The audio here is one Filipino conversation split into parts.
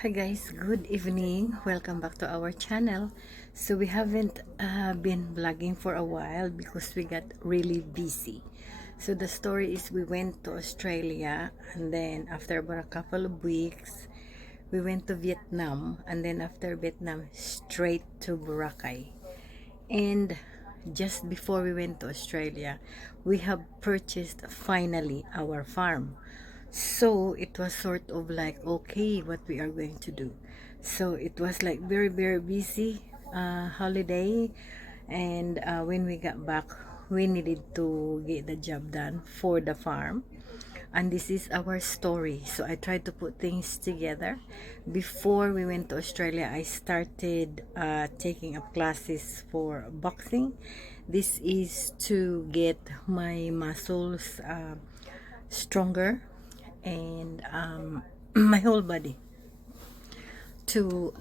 Hi guys, good evening. Welcome back to our channel. So we haven't been vlogging for a while because we got really busy. So the story is we went to Australia, and then after about a couple of weeks we went to Vietnam, and then after Vietnam straight to Boracay. And just before we went to Australia, we have purchased finally our farm. So it was sort of like, okay, what we are going to do. So it was like very, very busy holiday. And when we got back, we needed to get the job done for the farm, and this is our story. So I tried to put things together. Before we went to Australia, I started taking up classes for boxing. This is to get my muscles stronger, and my whole body to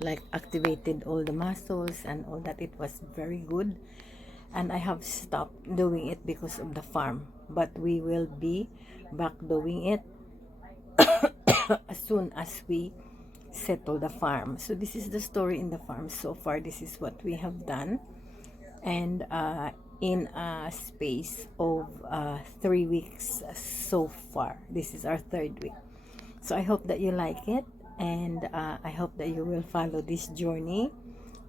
like activated all the muscles and all that. It was very good, and I have stopped doing it because of the farm, but we will be back doing it as soon as we settle the farm. So this is the story in the farm so far. This is what we have done, and in a space of 3 weeks so far, this is our third week. So I hope that you like it, and I hope that you will follow this journey,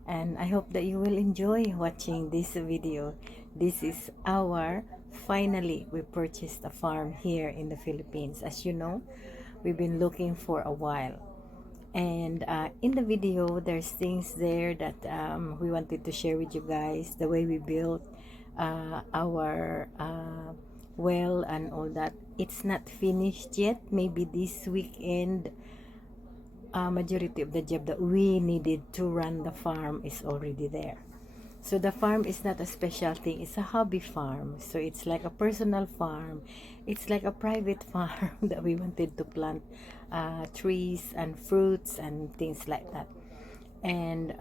and I hope that you will enjoy watching this video. This is our finally we purchased a farm here in the Philippines. As you know, we've been looking for a while, and in the video there's things there that we wanted to share with you guys, the way we built our well and all that. It's not finished yet. Maybe this weekend majority of the job that we needed to run the farm is already there. So the farm is not a special thing, it's a hobby farm. So it's like a personal farm, it's like a private farm that we wanted to plant trees and fruits and things like that, and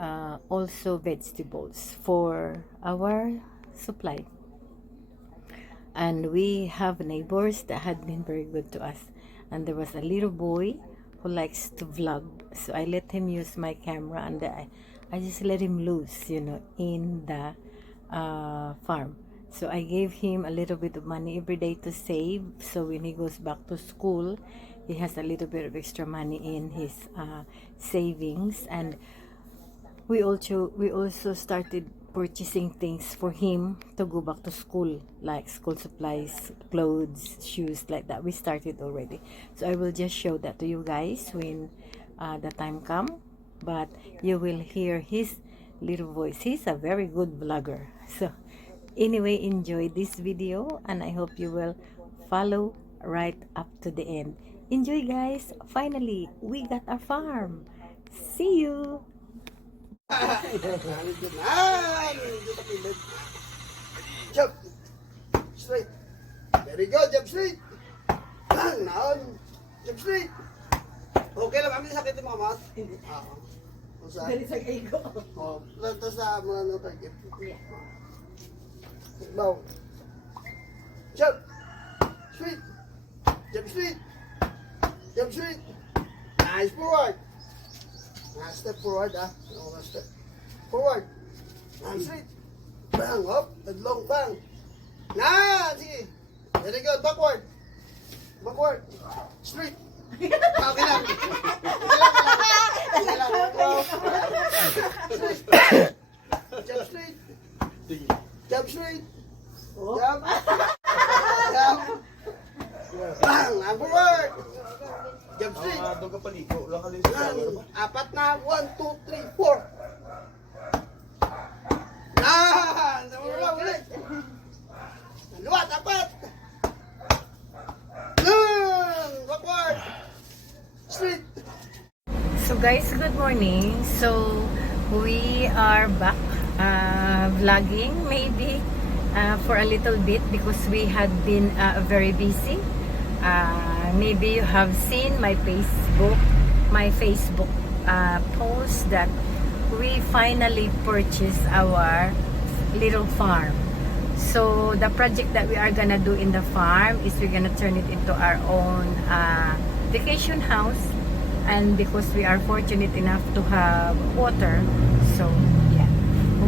also vegetables for our supply. And we have neighbors that had been very good to us, and there was a little boy who likes to vlog, so I let him use my camera, and I just let him loose, in the farm. So I gave him a little bit of money every day to save, so when he goes back to school he has a little bit of extra money in his savings. And we also started purchasing things for him to go back to school, like school supplies, clothes, shoes, like that. We started already, so I will just show that to you guys when the time come. But you will hear his little voice. He's a very good vlogger. So anyway, enjoy this video, and I hope you will follow right up to the end. Enjoy guys, finally we got our farm. See you. Jump straight. Very good, jump straight. Naon. Jump straight. Okay lang, kami sakit yung mga mouth. Kung saan? Dari sa ego. Lanto sa mga target. Bow. Jump. Straight. Jump straight. Jump straight. Nice forward. Nice step forward, step forward. Nice straight. Bang, up. Tadlong, bang. Sige. Very good. Backward. Backward. Straight. Okay lang. Okay lang. Jump straight. Jump straight. Jump. Jump. Bang. Forward. Jump straight. Doon ka paligo. Lang ka lang sa Apat na. 1, 2, 3, 4. Ulit. Luwat, apat. Backward. Straight. So guys, good morning. So we are back vlogging, maybe for a little bit, because we had been very busy. Maybe you have seen my Facebook post that we finally purchased our little farm. So the project that we are gonna do in the farm is we're gonna turn it into our own vacation house, and because we are fortunate enough to have water, so yeah,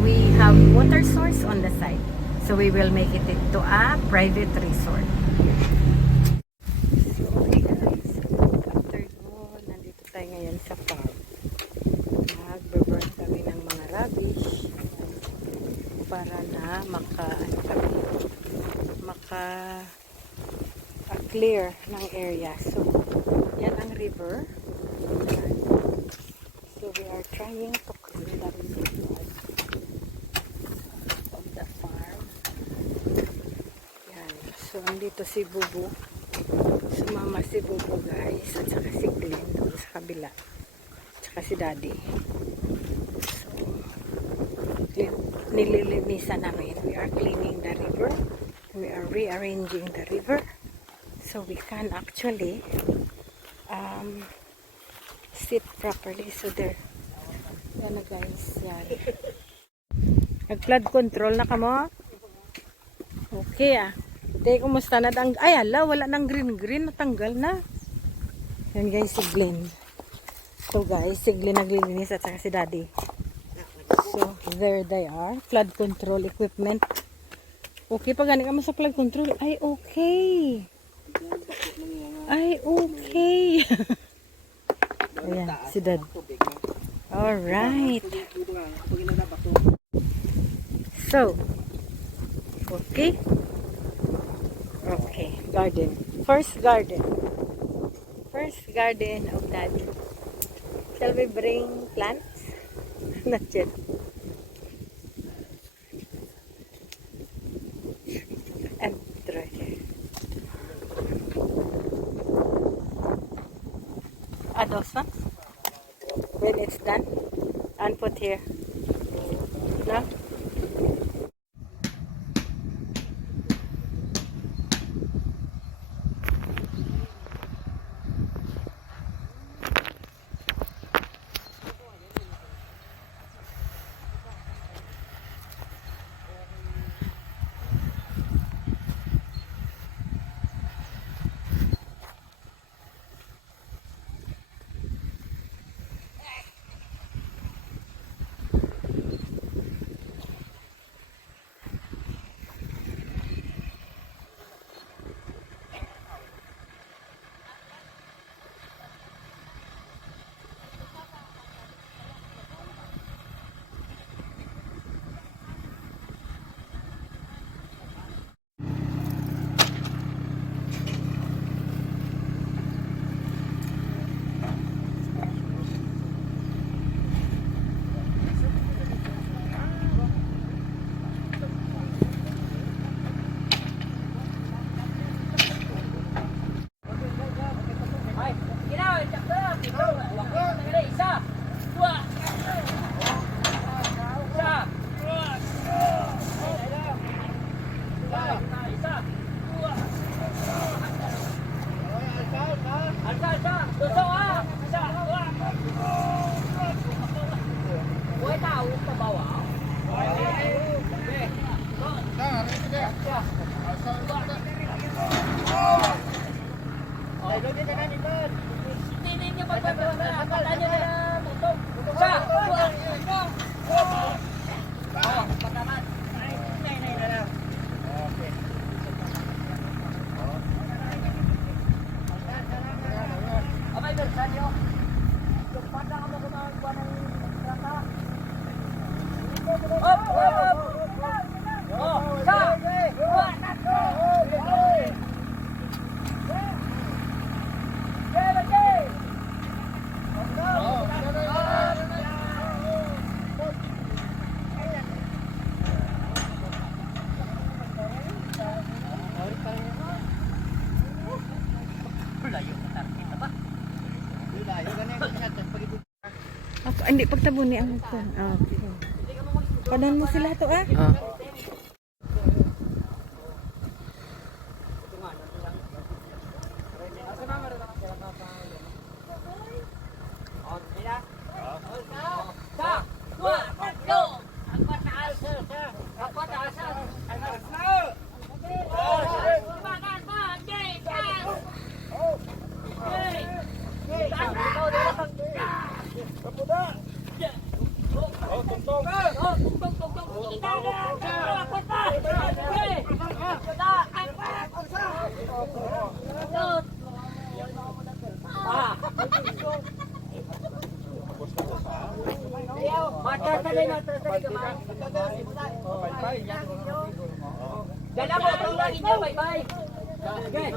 we have water source on the side, so we will make it into a private resort. So okay guys, afternoon, nandito tayo ngayon sa farm. Magbe-burn kami ng mga rubbish para na clear ng area. So yan ang river. So we are trying to clean the river of the farm. Yan. So andito si Bubu. Sumama si Bubu guys. At saka si Glenn doon sa kabila. At saka si Daddy. So nililinisan namin. We are cleaning the river. We are rearranging the river. So we can actually sit properly. So there. Yan na guys. Yan. Nag-flood control na kamo? Okay ah. Tay, kumusta na? Ay ala, wala nang green. Natanggal na. Yan guys, si Glenn. So guys, si Glenn naglilinis at saka si Daddy. So there they are. Flood control equipment. Okay, pag gani ka mo sa flood control. Ay okay. Ay, okay. Ayan, si Dad. Alright. So, okay. Okay, garden. First garden. First garden of Dad. Shall we bring plants? Not yet. And right here. Those ones when it's done and put here. No? Hindi, pagtabuni ang phone. Okay. Padan mo sila to ah. Hey! Dala mo, tulangin niyo, bye-bye. Okay.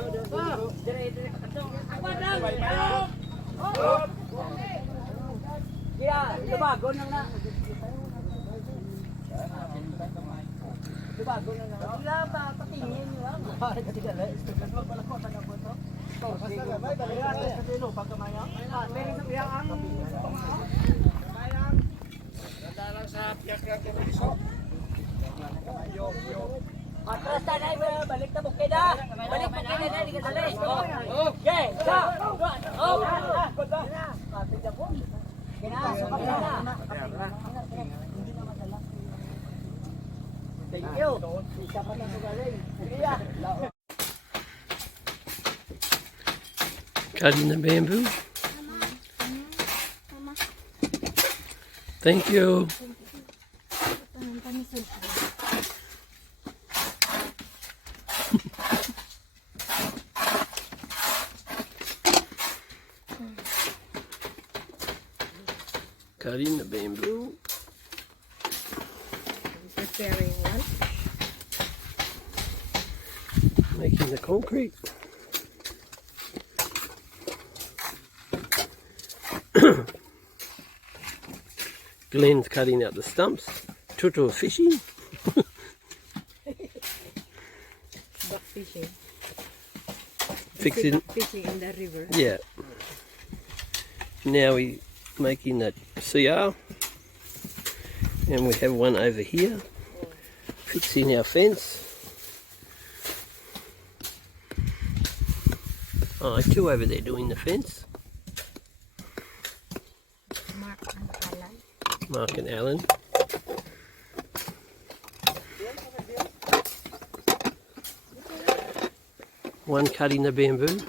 Dire-dire patong. Ako lang. Kaya, lubago na na. Lubago na na. Wala pa, patingin nyo lang. Kasi dala, magbalako pa na po ito. Basta gamay, dala natin sa tilo, pagkamaya. Meron sa piyaan. Dala sa piyak-piyak yung iso. Atras na na, balik na bukid na. Balik bukid na, hindi ka sali. Okay, isa. Oh, ganda. Kapit na po. Kinasok na na. Thank you. Isa pa na ito galing. Cutting the bamboo. Thank you. Cutting the bamboo. Preparing one. Making the concrete. Glenn's cutting out the stumps. Tutu fishing. Back fishing. Fixing. Fishing in the river. Yeah. Now we making that CR. And we have one over here. Fixing our fence. Oh, two over there doing the fence. Mark and Alan. One cutting the bamboo,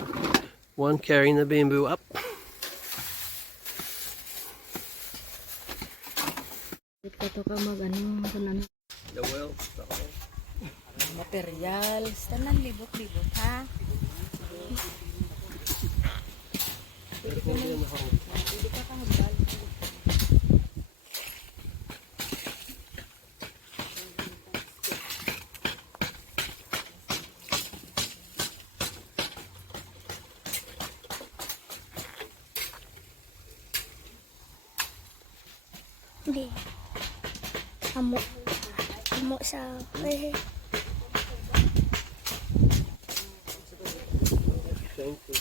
one carrying the bamboo up. Ito ka mag-ano, The well. materials, tanan libot-libot ha. Hindi ka mag-bal. Hindi. Amo. Amo sa... Eh. Thank you.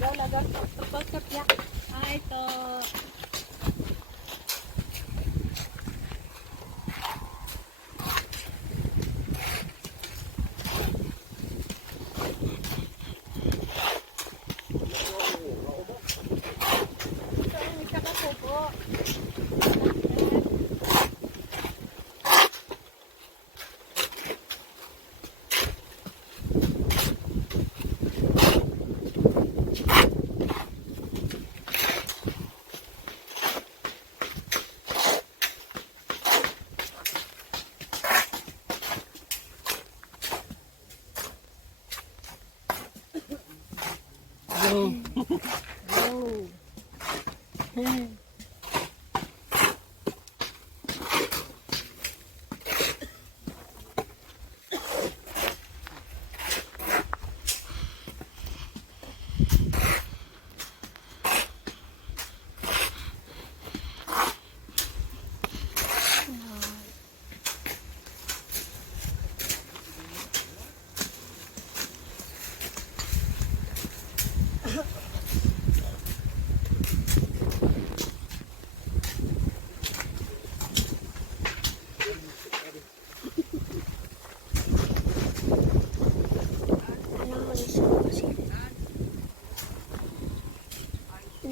Lagaw. Kapag-kapya. Ito.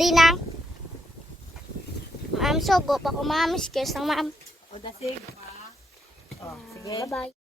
Ninang. Ma'am, sogo pa ko, ma'am. Excuse lang, ma'am. O, dasig. O, sige. Bye-bye.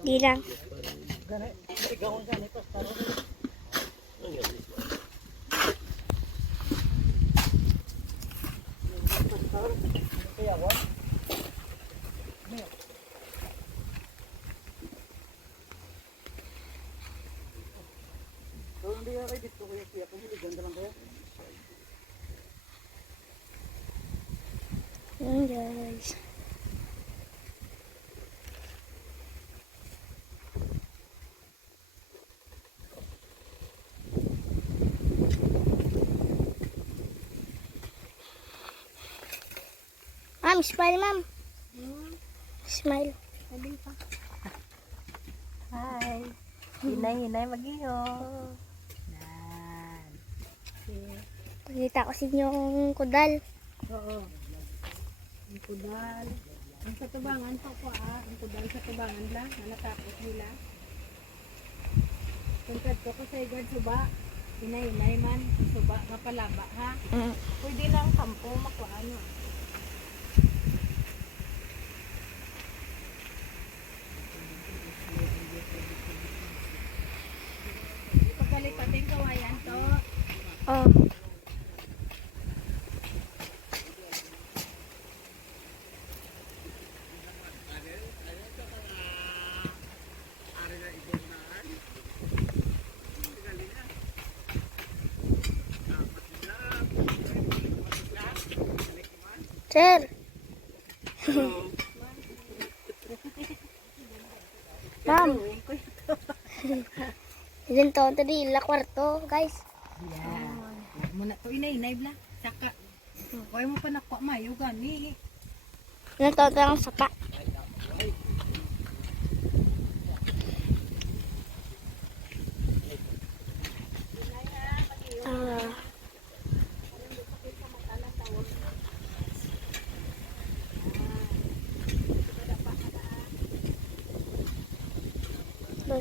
Ninang. Ayan, guys. Ma'am, smile, ma'am. Smile. Hi. Hinay mag-iyo. Yan. Pakita ko sa inyo yung kudal. Oo. Ang kudal. Ang sa tubangan pa po ang kudal sa tubangan lang. Natapos nila. Tungkad ko sa igad suba. Hinay man. Suba, mapalaba ha. Pwede lang kampo makuha ano. Pagkalipating kawayan to. Oh. Sir. Ma'am. Ilan to tadi la kwarto, guys. Yan. Muna to inay bla. Saka. Kaya mo pa nakuha mayo gani. Ilan to ang saka.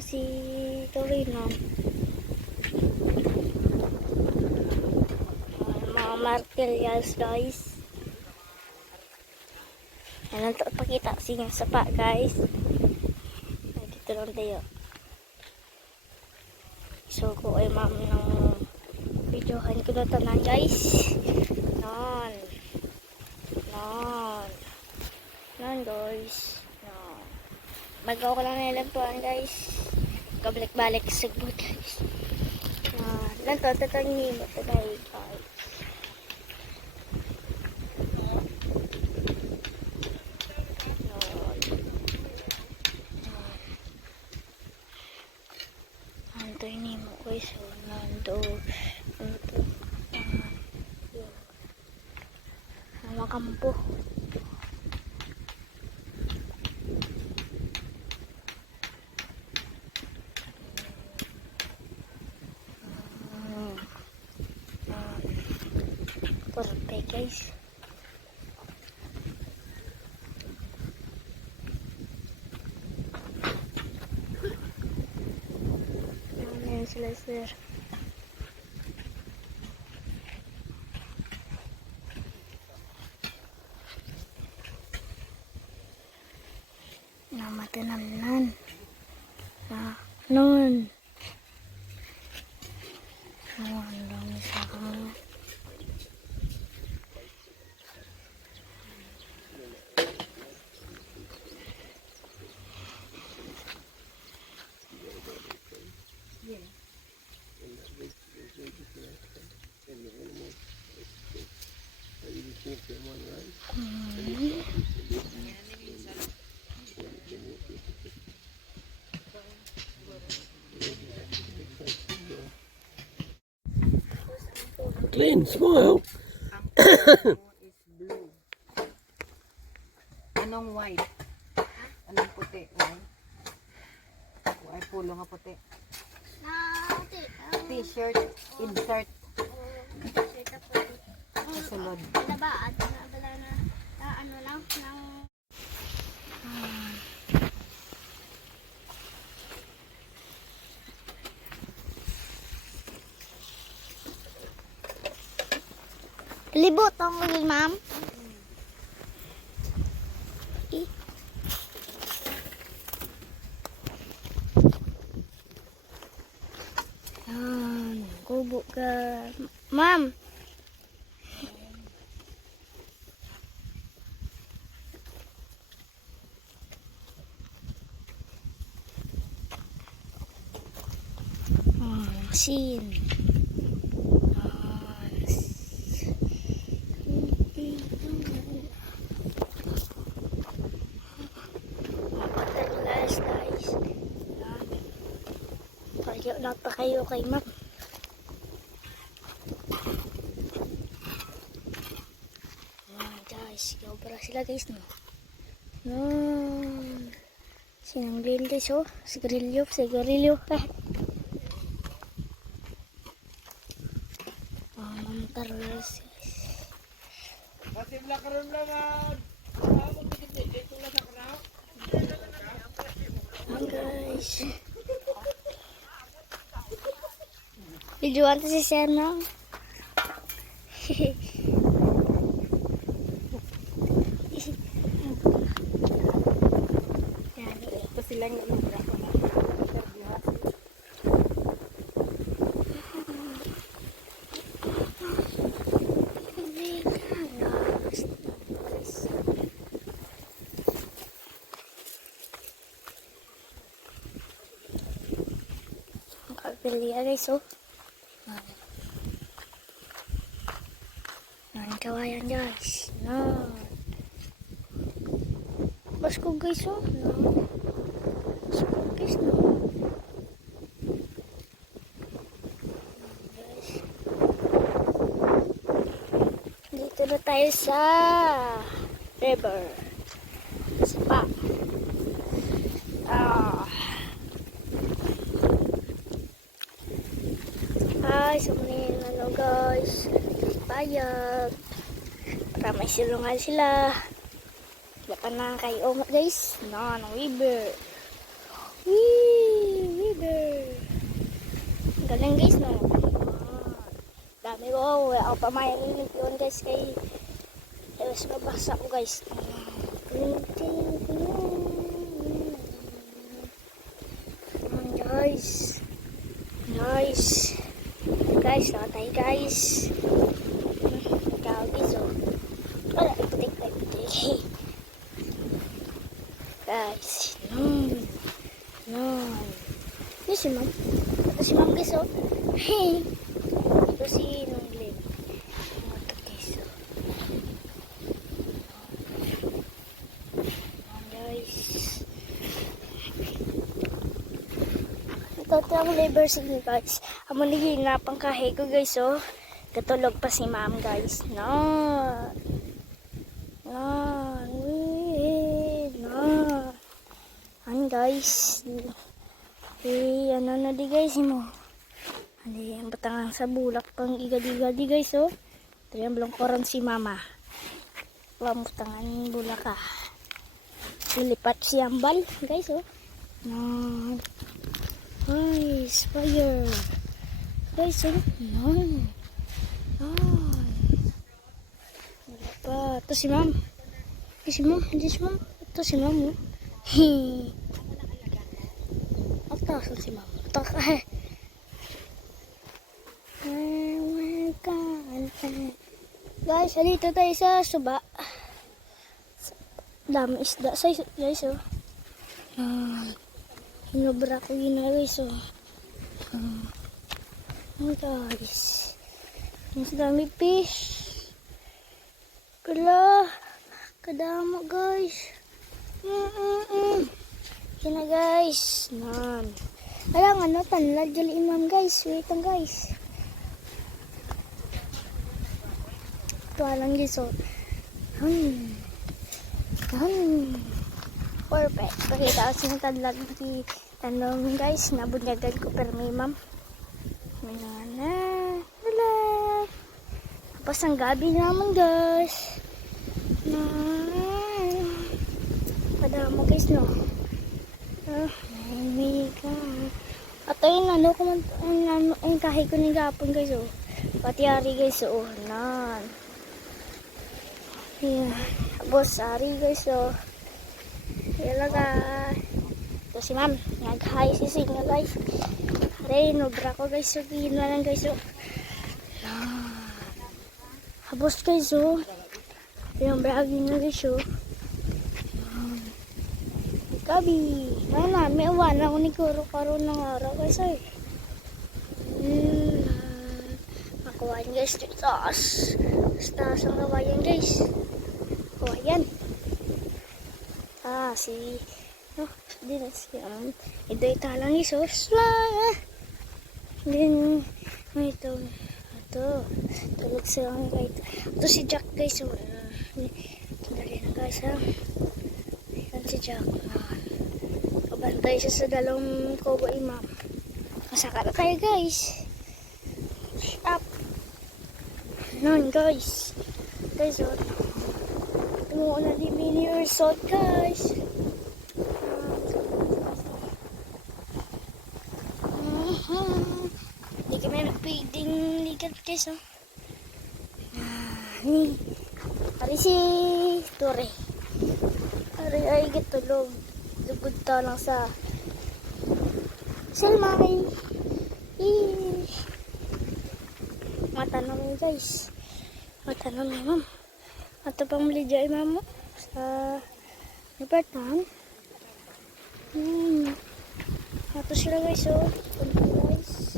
Si Torino. Mga materials, guys. Ayan, pakita kasi yung sapa, guys. Dito lang tayo. So, ko ay ma'am ng videohan ko na tanan, guys. Non, guys. Non. Magaw ko lang nilantuan, guys. Kabalik-balik sa good, guys. Lanto, tatangin mo ito, guys. Lanto, ini mo, guys. Lanto. Mga kampo. Perfect, guys. Ayan sila, sir. Namatanan. Nun. Ang dami sa kanya. Glenn, smile. Ang mo is blue. Anong white? Anong puti? White? Ay, pulo nga puti. T-shirt, insert, kasulod. Libot ang ulit, ma'am. Yan, kubo ka. Ma'am. Sin. Guys. Kaya na pa kayo kay ma'am. Guys, sobra sila guys no. Sinanglin guys oh. Sigarilyo. Taros. Masimla ka rin naman. Guys. Videoan to si Sena. Ito silang numero ko na. Pili guys oh. Kawayan guys. Basko guys oh. Basko guys no. Guys. Dito na tayo sa river. Sapa. Sumunin guys. Bayag. Para may silungan sila. Dapat na kayo guys. Ng river. River. Galing guys no. Dami ko. Wala ako pa mayanin yun guys. Kay mas mabasa ko guys. Guys, nakatay guys. Ikaw guys oh. Wala, putik. Guys, Ito si ma'am. Guys oh. Ito si Nonglin. Ito guys oh. Guys. Ito ang labor signal guys. Amo nigi na pangkahe ko guys oh. Katulog pa si ma'am guys. Guys. Ano na di guys mo. Hindi ang batangan sa bulak pang igadi-gadi guys oh. Ito yung blongkoron si mama. Ang batangan bulak ah. Silipat si ambal guys oh. Guys, fire. Guys oh. Wala pa. Ito si ma'am. Ito si ma'am oh. Atasan si ma'am. Guys, dito tayo sa suba. Dami isda sa guys oh. Hinubra ko yun na guys oh. Guys. Mas dami fish. Kadamo guys. Yan na guys. Alang tanlad jali imam guys. Wait lang guys. tuwalan guys. So, perfect. Pakita ko sa tadlag di tanong guys. Nabunyagan ko pero may ma'am. May nana. Wala. Tapos ang gabi naman guys. Na. Padama guys no. May ka. At ayun ano kung ang kahit ko ng gapon guys oh. Pati ari guys oh. Nan. Yeah. Tapos ari guys oh. Ilaga. Ito si ma'am. Nag-hi si Sing na guys. Aray, nobra ko guys. So, gina lang guys. So. Habos guys. So. Yung bragi na guys. So. Gabi. Mana, may uwan ako ni Kuro karoon ng araw guys. Ay. Makuhaan guys. Taas. Taas ang kawayan guys. Kawayan. Si din si ito italang isos din ito tulog sila guys. Ito si Jack guys. Dali na guys ha. Yan si Jack. Kabantay siya sa dalawang cowboy ma'am. Masaka na kayo guys. Stop. Nun guys. Guys na di mini resort guys. Hindi kami nagpwedeng ligat guys oh. Ni hari si Tore. Hari ay gitulog. Lugod ta lang sa Selmay. Mata namin guys. Mata namin ma'am. Ato pang media mamo sa Libertan. Ato sila guys oh. Guys.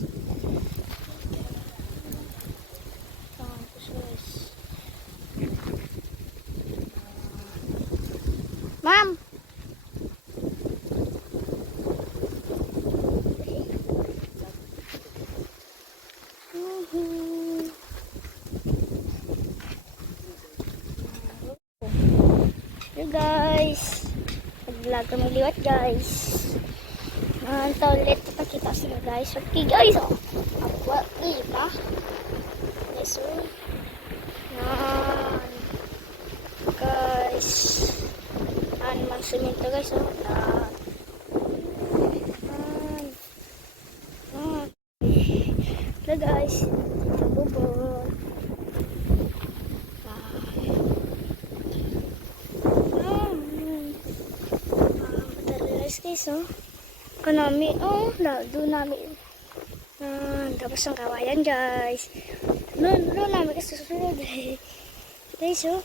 Guys. Ma'am. Guys, mag-vlog kami liwat guys. Ito ulit ipakita sila guys. Okay guys, oh. Ako, iba. Yes, oh. Yan. Guys. Yan, mag-simento guys, oh. Yan. Yan. Ito guys. Ito bubon. Guys, oh. Kanami, oh, doon namin. Tapos ang kawayan, guys. Doon namin kasi susunod, eh. Guys, oh.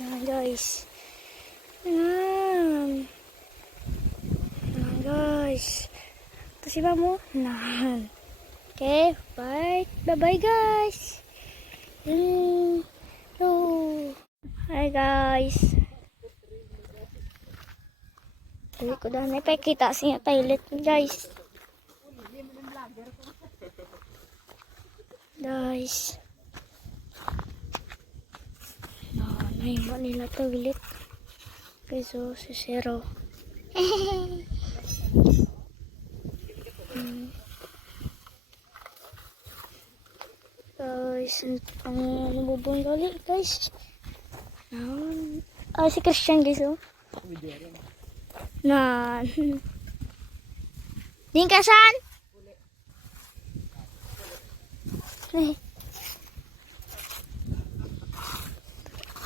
Yan, guys. Yan, guys. Ito si Mamo. Okay, bye. Bye-bye, guys. Hi guys. Dali ko dahil may pakita siya toilet guys. Guys. Naiwan nila toilet. Guys, so si Zero. Guys, ang nabubong ulit guys. Si Christian guys oh. Din ka saan?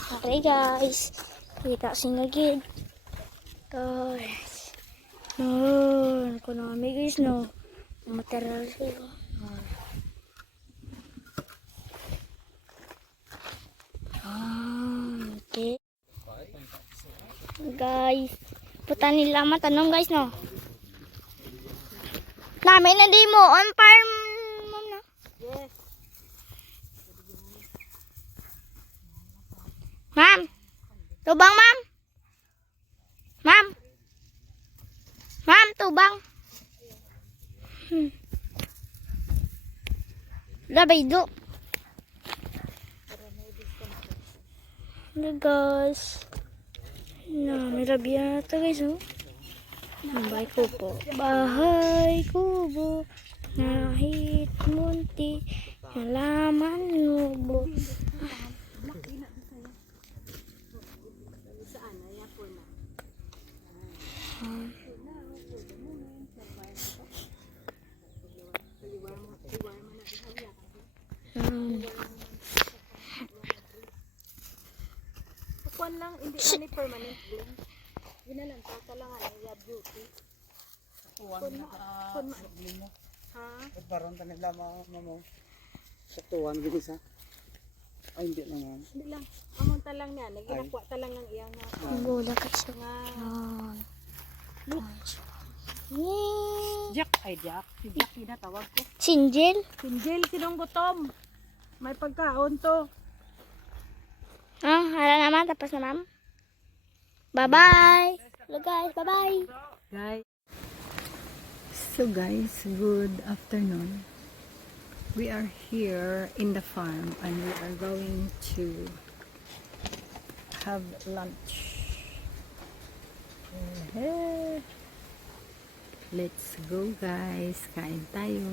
Okay guys. Kita sinagid. Guys. Konami guys no. Material sila. Okay. Guys, puta nila matanong guys no. Namin na di mo on farm ma'am na. Yes. Ma'am. Tubang ma'am. Ma'am. Ma'am, tubang. Labay do. Hello guys. May rabiyata guys oh. Bahay kubo. Bahay kubo. Nahit munti. Halaman lubo. Kuan lang, hindi ani permanent bloom. Yun na lang, tatalangan ay beauty. Ha? Baron tanig lama mo. Sa tuwan bilis ha. Ay hindi naman. Hindi lang. Amon talang niya, naginakuha talang ng iyang Bola kasi. nga. Yay! Jack, ay Jack. Si Jack na tawag ko. Sinjil. Sinjil, sinong gutom? May pagkaon to. Hala naman. Tapos na ma'am. Bye-bye. Hello guys. Bye-bye. Guys. So guys, good afternoon. We are here in the farm and we are going to have lunch. Let's go guys. Kain tayo.